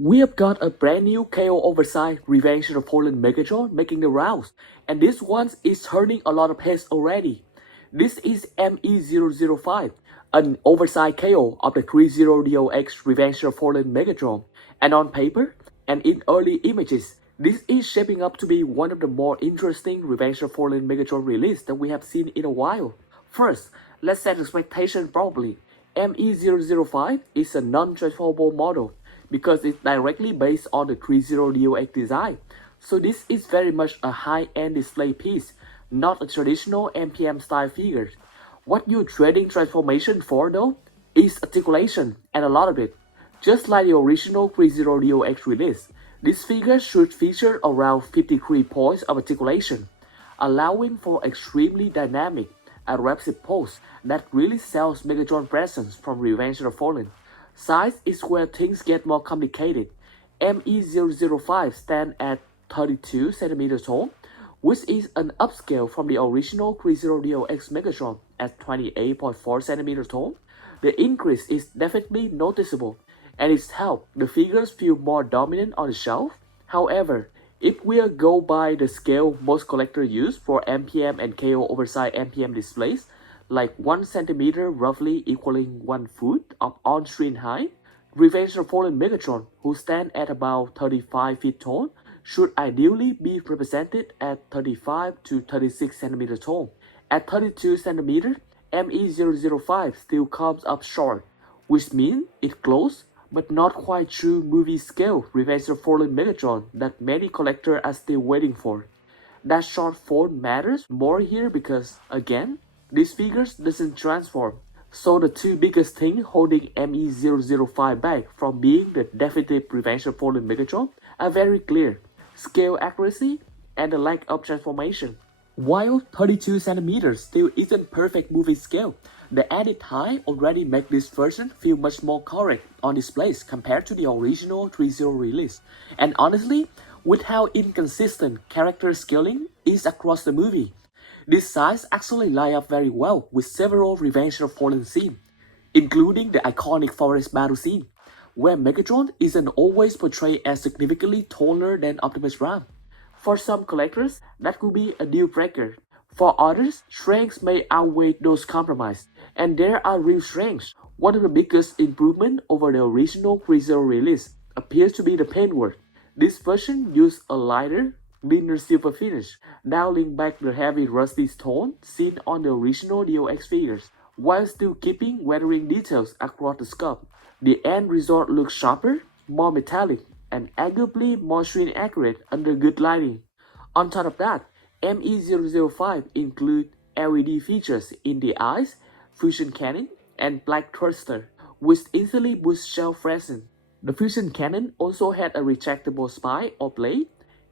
We have got a brand new KO Oversized Revenge of the Fallen Megatron making the rounds, and this one is turning a lot of heads already. This is ME-005, an oversized KO of the Threezero DLX Revenge of the Fallen Megatron, and on paper, and in early images, this is shaping up to be one of the more interesting Revenge of the Fallen Megatron release that we have seen in a while. First, let's set expectations properly. ME-005 is a non-transformable model, because it's directly based on the Threezero DLX design. So this is very much a high-end display piece, not a traditional MPM style figure. What you're trading transformation for though, is articulation, and a lot of it. Just like the original Threezero DLX release, this figure should feature around 53 points of articulation, allowing for extremely dynamic and rapid pose that really sells Megatron presence from Revenge of the Fallen. Size is where things get more complicated. ME-005 stands at 32 cm tall, which is an upscale from the original Threezero DLX Megatron at 28.4 cm tall. The increase is definitely noticeable, and it's helped the figures feel more dominant on the shelf. However, if we go by the scale most collectors use for MPM and KO oversized MPM displays, like 1 cm roughly equaling 1 foot of on-screen height, Revenge of the Fallen Megatron, who stands at about 35 feet tall, should ideally be represented at 35 to 36 cm tall. At 32 cm, ME-005 still comes up short, which means it's close but not quite true movie scale Revenge of the Fallen Megatron that many collectors are still waiting for. That short form matters more here because, again, these figures doesn't transform, so the two biggest things holding ME-005 back from being the definitive Revenge of the Fallen Megatron are very clear: scale accuracy and the lack of transformation. While 32 cm still isn't perfect movie scale, the added height already makes this version feel much more correct on displays compared to the original Threezero release. And honestly, with how inconsistent character scaling is across the movie, this size actually lines up very well with several Revenge of the Fallen scenes, including the iconic forest battle scene, where Megatron isn't always portrayed as significantly taller than Optimus Prime. For some collectors, that could be a deal breaker. For others, strengths may outweigh those compromises, and there are real strengths. One of the biggest improvements over the original Threezero release appears to be the paintwork. This version used a lighter, cleaner silver finish, dialing back the heavy rusty tone seen on the original DLX figures, while still keeping weathering details across the sculpt. The end result looks sharper, more metallic, and arguably more screen accurate under good lighting. On top of that, ME-005 includes LED features in the eyes, fusion cannon, and black thruster, which instantly boosts shell freshness. The fusion cannon also had a retractable spine or blade,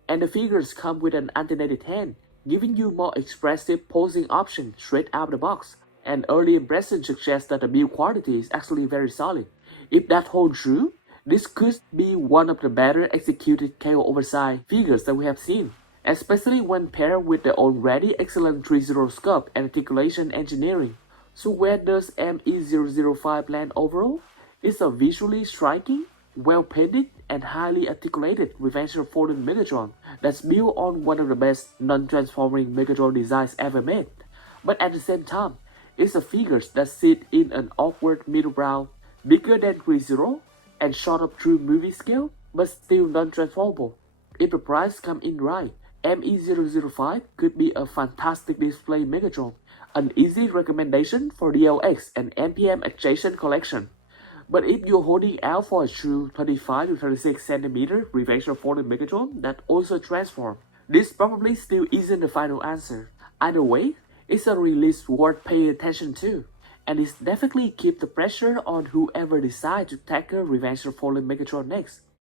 and the figures come with an alternated hand, giving you more expressive posing options straight out of the box. And early impressions suggest that the build quality is actually very solid. If that holds true, this could be one of the better executed KO oversized figures that we have seen, especially when paired with the already excellent Threezero sculpt and articulation engineering. So where does ME-005 land overall? It's a visually striking, well-painted, and highly articulated Revenge of the Fallen Megatron that's built on one of the best non-transforming Megatron designs ever made. But at the same time, it's a figure that sits in an awkward middle ground, bigger than Threezero, and short of true movie scale, but still non-transformable. If the price comes in right, ME-005 could be a fantastic display Megatron, an easy recommendation for DLX and MPM adjacent collection. But if you're holding out for a true 25 to 36 cm Revenge of the Fallen Megatron that also transforms, this probably still isn't the final answer. Either way, it's a release worth paying attention to, and it definitely keeps the pressure on whoever decides to tackle Revenge of the Fallen Megatron next.